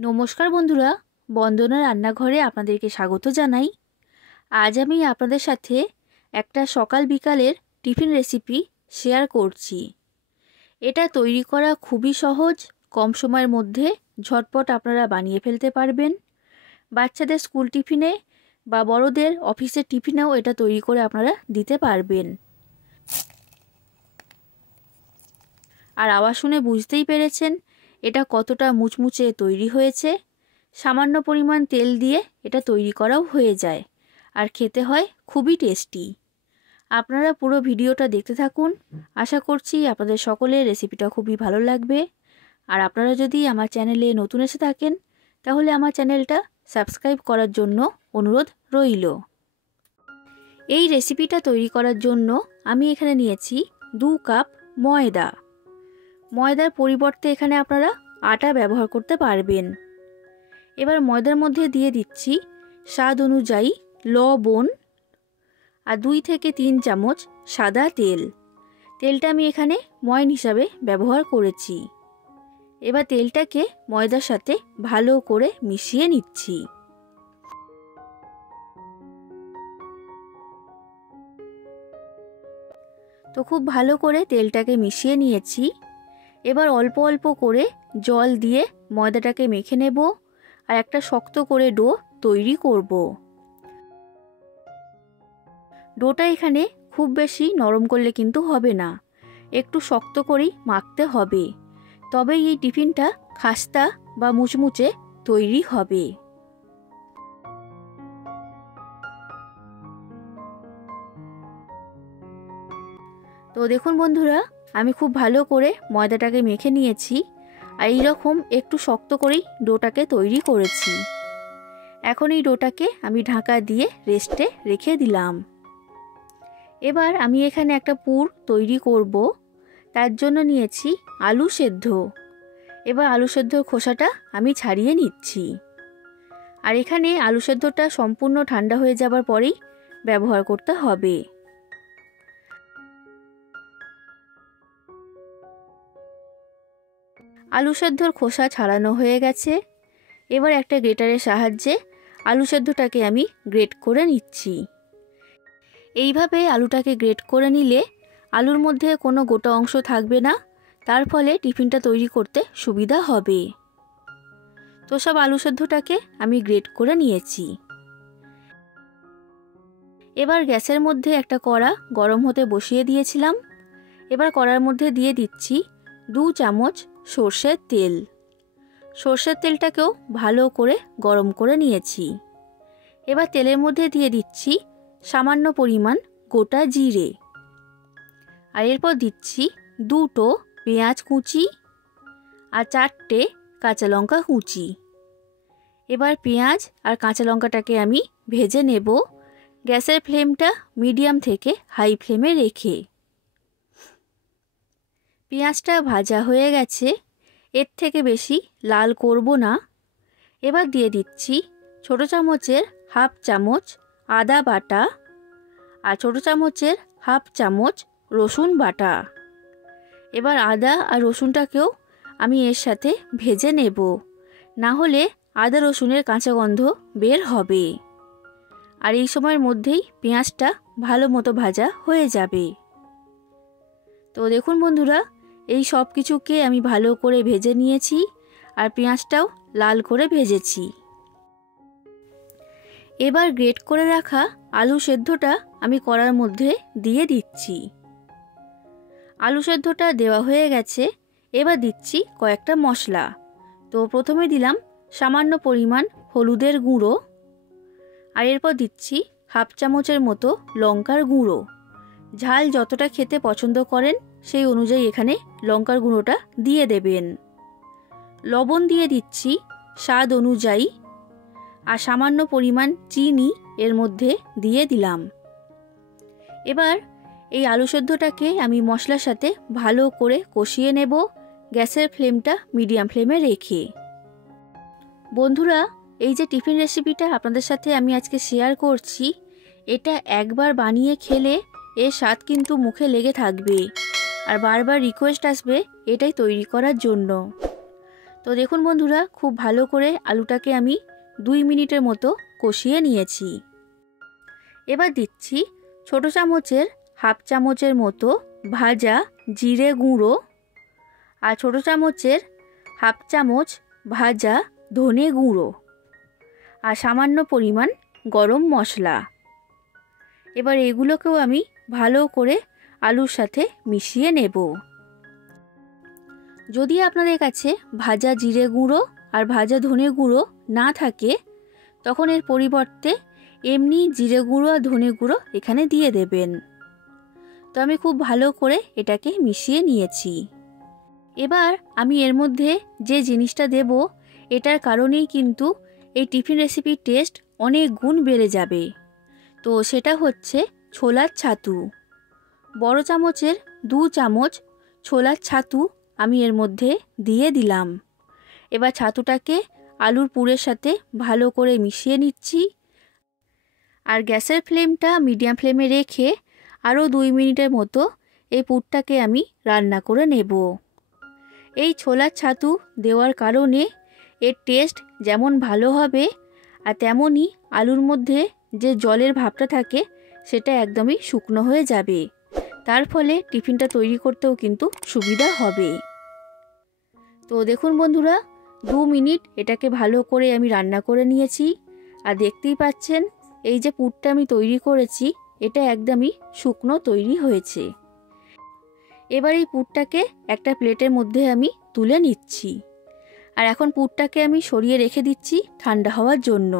নমস্কার বন্ধুরা, বন্দনা রান্নাঘরে আপনাদেরকে স্বাগত জানাই। আজ আমি আপনাদের সাথে একটা সকাল বিকালের টিফিন রেসিপি শেয়ার করছি। এটা তৈরি করা খুবই সহজ, কম সময়ের মধ্যে ঝটপট আপনারা বানিয়ে ফেলতে পারবেন। বাচ্চাদের স্কুল টিফিনে বা বড়দের অফিসের টিফিনেও এটা তৈরি করে আপনারা দিতে পারবেন। আর আওয়াজ শুনে বুঝতেই পেরেছেন এটা কতটা মুচমুচে তৈরি হয়েছে। সামান্য পরিমাণ তেল দিয়ে এটা তৈরি করাও হয়ে যায়, আর খেতে হয় খুবই টেস্টি। আপনারা পুরো ভিডিওটা দেখতে থাকুন, আশা করছি আপনাদের সকলের রেসিপিটা খুবই ভালো লাগবে। আর আপনারা যদি আমার চ্যানেলে নতুন এসে থাকেন তাহলে আমার চ্যানেলটা সাবস্ক্রাইব করার জন্য অনুরোধ রইল। এই রেসিপিটা তৈরি করার জন্য আমি এখানে নিয়েছি 2 কাপ ময়দা। ময়দার পরিবর্তে এখানে আপনারা আটা ব্যবহার করতে পারবেন। এবার ময়দার মধ্যে দিয়ে দিচ্ছি স্বাদ অনুযায়ী লবণ আর 2 থেকে 3 চামচ সাদা তেল। তেলটা আমি এখানে ময়ন হিসাবে ব্যবহার করেছি। এবার তেলটাকে ময়দার সাথে ভালো করে মিশিয়ে নিচ্ছি। তো খুব ভালো করে তেলটাকে মিশিয়ে নিয়েছি। এবার অল্প অল্প করে জল দিয়ে ময়দাটাকে মেখে নেব আর একটা শক্ত করে ডো তৈরি করব। ডোটা এখানে খুব বেশি নরম করলে কিন্তু হবে না, একটু শক্ত করেই মাখতে হবে, তবেই এই টিফিনটা খাস্তা বা মুচমুচে তৈরি হবে। তো দেখুন বন্ধুরা, আমি খুব ভালো করে ময়দাটাকে মেখে নিয়েছি আর এইরকম একটু শক্ত করেই ডোটাকে তৈরি করেছি। এখন এই ডোটাকে আমি ঢাকা দিয়ে রেস্টে রেখে দিলাম। এবার আমি এখানে একটা পুর তৈরি করব, তার জন্য নিয়েছি আলু সেদ্ধ। এবার আলু সেদ্ধর খোসাটা আমি ছাড়িয়ে নিচ্ছি। আর এখানে আলু সেদ্ধটা সম্পূর্ণ ঠান্ডা হয়ে যাবার পরেই ব্যবহার করতে হবে। আলু সেদ্ধর খোসা ছাড়ানো হয়ে গেছে। এবার একটা গ্রেটারের সাহায্যে আলু সেদ্ধটাকে আমি গ্রেট করে নিচ্ছি। এইভাবে আলুটাকে গ্রেট করে নিলে আলুর মধ্যে কোনো গোটা অংশ থাকবে না, তার ফলে টিফিনটা তৈরি করতে সুবিধা হবে। তো সব আলু সেদ্ধটাকে আমি গ্রেট করে নিয়েছি। এবার গ্যাসের মধ্যে একটা কড়া গরম হতে বসিয়ে দিয়েছিলাম। এবার কড়ার মধ্যে দিয়ে দিচ্ছি 2 চামচ সর্ষের তেল। সর্ষের তেলটাকেও ভালো করে গরম করে নিয়েছি। এবার তেলের মধ্যে দিয়ে দিচ্ছি সামান্য পরিমাণ গোটা জিরে, আর এরপর দিচ্ছি 2টো পেঁয়াজ কুচি আর 4টে কাঁচা লঙ্কা কুচি। এবার পেঁয়াজ আর কাঁচা লঙ্কাটাকে আমি ভেজে নেব, গ্যাসের ফ্লেমটা মিডিয়াম থেকে হাই ফ্লেমে রেখে। পেঁয়াজটা ভাজা হয়ে গেছে, এর থেকে বেশি লাল করব না। এবার দিয়ে দিচ্ছি ছোটো চামচের 1/2 চামচ আদা বাটা আর ছোটো চামচের 1/2 চামচ রসুন বাটা। এবার আদা আর রসুনটাকেও আমি এর সাথে ভেজে নেব, না হলে আদা রসুনের কাঁচা গন্ধ বের হবে। আর এই সময়ের মধ্যেই পেঁয়াজটা ভালো মতো ভাজা হয়ে যাবে। তো দেখুন বন্ধুরা, এই সব কিছুকে আমি ভালো করে ভেজে নিয়েছি আর পেঁয়াজটাও লাল করে ভেজেছি। এবার গ্রেট করে রাখা আলু সেদ্ধটা আমি কড়ার মধ্যে দিয়ে দিচ্ছি। আলু সেদ্ধটা দেওয়া হয়ে গেছে। এবার দিচ্ছি কয়েকটা মশলা। তো প্রথমে দিলাম সামান্য পরিমাণ হলুদের গুঁড়ো, আর এরপর দিচ্ছি 1/2 চামচের মতো লঙ্কার গুঁড়ো। ঝাল যতটা খেতে পছন্দ করেন সেই অনুযায়ী এখানে লঙ্কার গুঁড়োটা দিয়ে দেবেন। লবণ দিয়ে দিচ্ছি স্বাদ অনুযায়ী, আর সামান্য পরিমাণ চিনি এর মধ্যে দিয়ে দিলাম। এবার এই আলু সেদ্ধটাকে আমি মশলার সাথে ভালো করে কষিয়ে নেব, গ্যাসের ফ্লেমটা মিডিয়াম ফ্লেমে রেখে। বন্ধুরা, এই যে টিফিন রেসিপিটা আপনাদের সাথে আমি আজকে শেয়ার করছি, এটা একবার বানিয়ে খেলে এর স্বাদ কিন্তু মুখে লেগে থাকবে আর বারবার রিকোয়েস্ট আসবে এটাই তৈরি করার জন্য। তো দেখুন বন্ধুরা, খুব ভালো করে আলুটাকে আমি 2 মিনিটের মতো কষিয়ে নিয়েছি। এবার দিচ্ছি ছোট চামচের হাফ চামচের মতো ভাজা জিরে গুঁড়ো আর ছোট চামচের হাফ চামচ ভাজা ধনে গুঁড়ো আর সামান্য পরিমাণ গরম মশলা। এবার এগুলোকেও আমি ভালো করে আলুর সাথে মিশিয়ে নেব। যদি আপনাদের কাছে ভাজা জিরে গুঁড়ো আর ভাজা ধনে গুঁড়ো না থাকে, তখন এর পরিবর্তে এমনি জিরে গুঁড়ো আর ধনে গুঁড়ো এখানে দিয়ে দেবেন। তো আমি খুব ভালো করে এটাকে মিশিয়ে নিয়েছি। এবার আমি এর মধ্যে যে জিনিসটা দেব, এটার কারণেই কিন্তু এই টিফিন রেসিপির টেস্ট অনেক গুণ বেড়ে যাবে। তো সেটা হচ্ছে ছোলার ছাতু। বড় চামচের 2 চামচ ছোলার ছাতু আমি এর মধ্যে দিয়ে দিলাম। এবার ছাতুটাকে আলুর পুরের সাথে ভালো করে মিশিয়ে নিচ্ছি। আর গ্যাসের ফ্লেমটা মিডিয়াম ফ্লেমে রেখে আরও 2 মিনিটের মতো এই পুরটাকে আমি রান্না করে নেব। এই ছোলার ছাতু দেওয়ার কারণে এর টেস্ট যেমন ভালো হবে, আর তেমনই আলুর মধ্যে যে জলের ভাবটা থাকে সেটা একদমই শুকনো হয়ে যাবে। তার ফলে টিফিনটা তৈরি করতেও কিন্তু সুবিধা হবে। তো দেখুন বন্ধুরা, 2 মিনিট এটাকে ভালো করে আমি রান্না করে নিয়েছি। আর দেখতেই পাচ্ছেন এই যে পুরটা আমি তৈরি করেছি, এটা একদমই শুকনো তৈরি হয়েছে। এবার এই পুরটাকে একটা প্লেটের মধ্যে আমি তুলে নিচ্ছি। আর এখন পুরটাকে আমি সরিয়ে রেখে দিচ্ছি ঠান্ডা হওয়ার জন্য।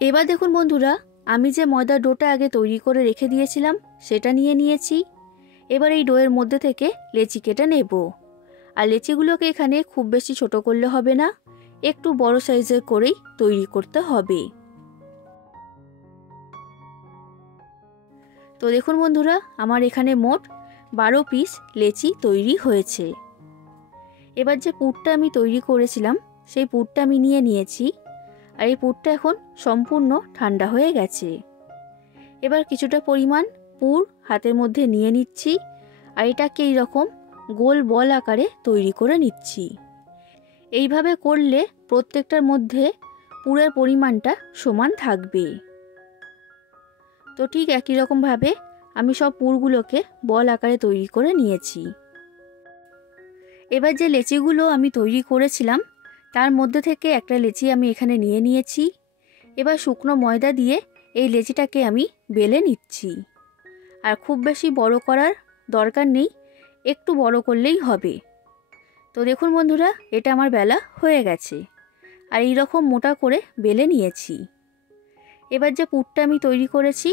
এবার দেখুন বন্ধুরা, আমি যে ময়দার ডোটা আগে তৈরি করে রেখে দিয়েছিলাম সেটা নিয়ে নিয়েছি। এবার এই ডোয়ের মধ্যে থেকে লেচি কেটে নেব। আর লেচিগুলোকে এখানে খুব বেশি ছোট করলে হবে না, একটু বড় সাইজের করেই তৈরি করতে হবে। তো দেখুন বন্ধুরা, আমার এখানে মোট 12 পিস লেচি তৈরি হয়েছে। এবার যে পুরটা আমি তৈরি করেছিলাম সেই পুরটা আমি নিয়ে নিয়েছি। আর এই পুরটা এখন সম্পূর্ণ ঠান্ডা হয়ে গেছে। এবার কিছুটা পরিমাণ পুর হাতের মধ্যে নিয়ে নিচ্ছি। আর এটাকে এইরকম গোল বল আকারে তৈরি করে নিচ্ছি। এইভাবে করলে প্রত্যেকটার মধ্যে পুরের পরিমাণটা সমান থাকবে। তো ঠিক একই রকমভাবে আমি সব পুরগুলোকে বল আকারে তৈরি করে নিয়েছি। এবার যে লেচিগুলো আমি তৈরি করেছিলাম তার মধ্যে থেকে একটা লেচি আমি এখানে নিয়ে নিয়েছি। এবার শুকনো ময়দা দিয়ে এই লেচিটাকে আমি বেলে নিচ্ছি। আর খুব বেশি বড় করার দরকার নেই, একটু বড় করলেই হবে। তো দেখুন বন্ধুরা, এটা আমার বেলা হয়ে গেছে। আর এই রকম মোটা করে বেলে নিয়েছি। এবার যে পুরটা আমি তৈরি করেছি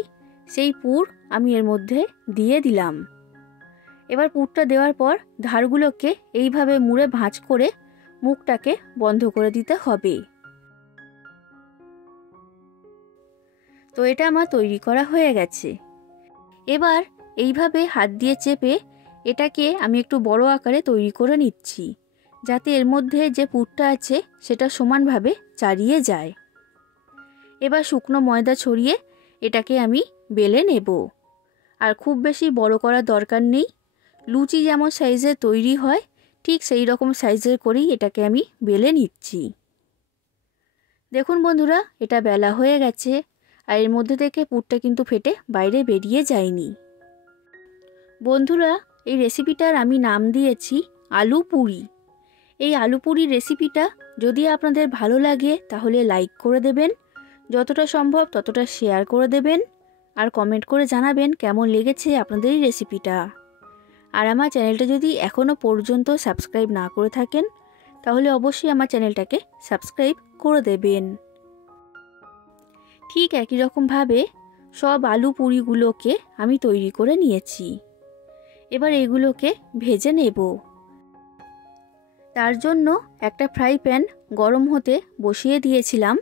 সেই পুর আমি এর মধ্যে দিয়ে দিলাম। এবার পুরটা দেওয়ার পর ধারগুলোকে এইভাবে মুড়ে ভাঁজ করে মুখটাকে বন্ধ করে দিতে হবে। তো এটা আমার তৈরি করা হয়ে গেছে। এবার এইভাবে হাত দিয়ে চেপে এটাকে আমি একটু বড় আকারে তৈরি করে নিচ্ছি, যাতে এর মধ্যে যে পুরটা আছে সেটা সমানভাবে চাড়িয়ে যায়। এবার শুকনো ময়দা ছড়িয়ে এটাকে আমি বেলে নেব। আর খুব বেশি বড় করার দরকার নেই, লুচি যেমন সাইজে তৈরি হয় ঠিক সেই রকম সাইজের করেই এটাকে আমি বেলে নিচ্ছি। দেখুন বন্ধুরা, এটা বেলা হয়ে গেছে। আর এর মধ্যে থেকে পুরটা কিন্তু ফেটে বাইরে বেরিয়ে যায়নি। বন্ধুরা, এই রেসিপিটার আমি নাম দিয়েছি আলু পুরি। এই আলু পুরির রেসিপিটা যদি আপনাদের ভালো লাগে তাহলে লাইক করে দেবেন, যতটা সম্ভব ততটা শেয়ার করে দেবেন, আর কমেন্ট করে জানাবেন কেমন লেগেছে আপনাদের এই রেসিপিটা। আর আমার চ্যানেলটা যদি এখনও পর্যন্ত সাবস্ক্রাইব না করে থাকেন তাহলে অবশ্যই আমার চ্যানেলটাকে সাবস্ক্রাইব করে দেবেন। ঠিক একই রকমভাবে সব আলু পুরিগুলোকে আমি তৈরি করে নিয়েছি। এবার এগুলোকে ভেজে নেব। তার জন্য একটা ফ্রাই প্যান গরম হতে বসিয়ে দিয়েছিলাম।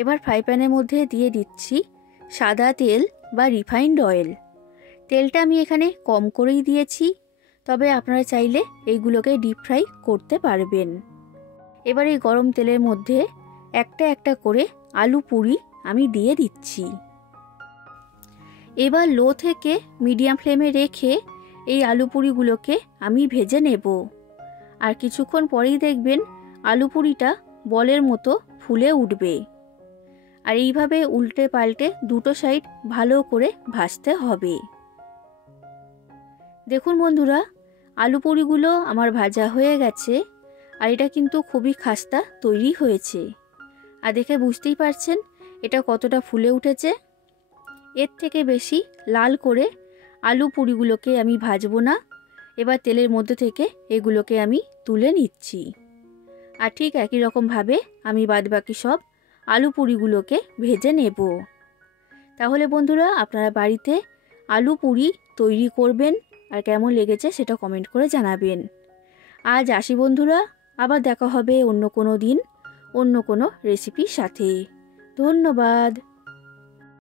এবার ফ্রাই প্যানের মধ্যে দিয়ে দিচ্ছি সাদা তেল বা রিফাইন্ড অয়েল। তেলটা আমি এখানে কম করেই দিয়েছি, তবে আপনারা চাইলে এইগুলোকে ডিপ ফ্রাই করতে পারবেন। এবার এই গরম তেলের মধ্যে একটা একটা করে আলু পুরি আমি দিয়ে দিচ্ছি। এবার লো থেকে মিডিয়াম ফ্লেমে রেখে এই আলু পুরিগুলোকে আমি ভেজে নেব। আর কিছুক্ষণ পরেই দেখবেন আলু পুরিটা বলের মতো ফুলে উঠবে। আর এইভাবে উল্টে পাল্টে দুটো সাইড ভালো করে ভাজতে হবে। দেখুন বন্ধুরা, আলু পুরিগুলো আমার ভাজা হয়ে গেছে। আর এটা কিন্তু খুবই খাস্তা তৈরি হয়েছে। আর দেখে বুঝতেই পারছেন এটা কতটা ফুলে উঠেছে। এর থেকে বেশি লাল করে আলু পুরিগুলোকে আমি ভাজবো না। এবার তেলের মধ্যে থেকে এগুলোকে আমি তুলে নিচ্ছি। আর ঠিক একই রকমভাবে আমি বাদবাকি সব আলু পুরিগুলোকে ভেজে নেব। তাহলে বন্ধুরা, আপনারা বাড়িতে আলু পুরি তৈরি করবেন আর কেমন লেগেছে সেটা কমেন্ট করে জানাবেন। আজ আসি বন্ধুরা, আবার দেখা হবে অন্য কোনো দিন অন্য কোনো রেসিপির সাথে। ধন্যবাদ।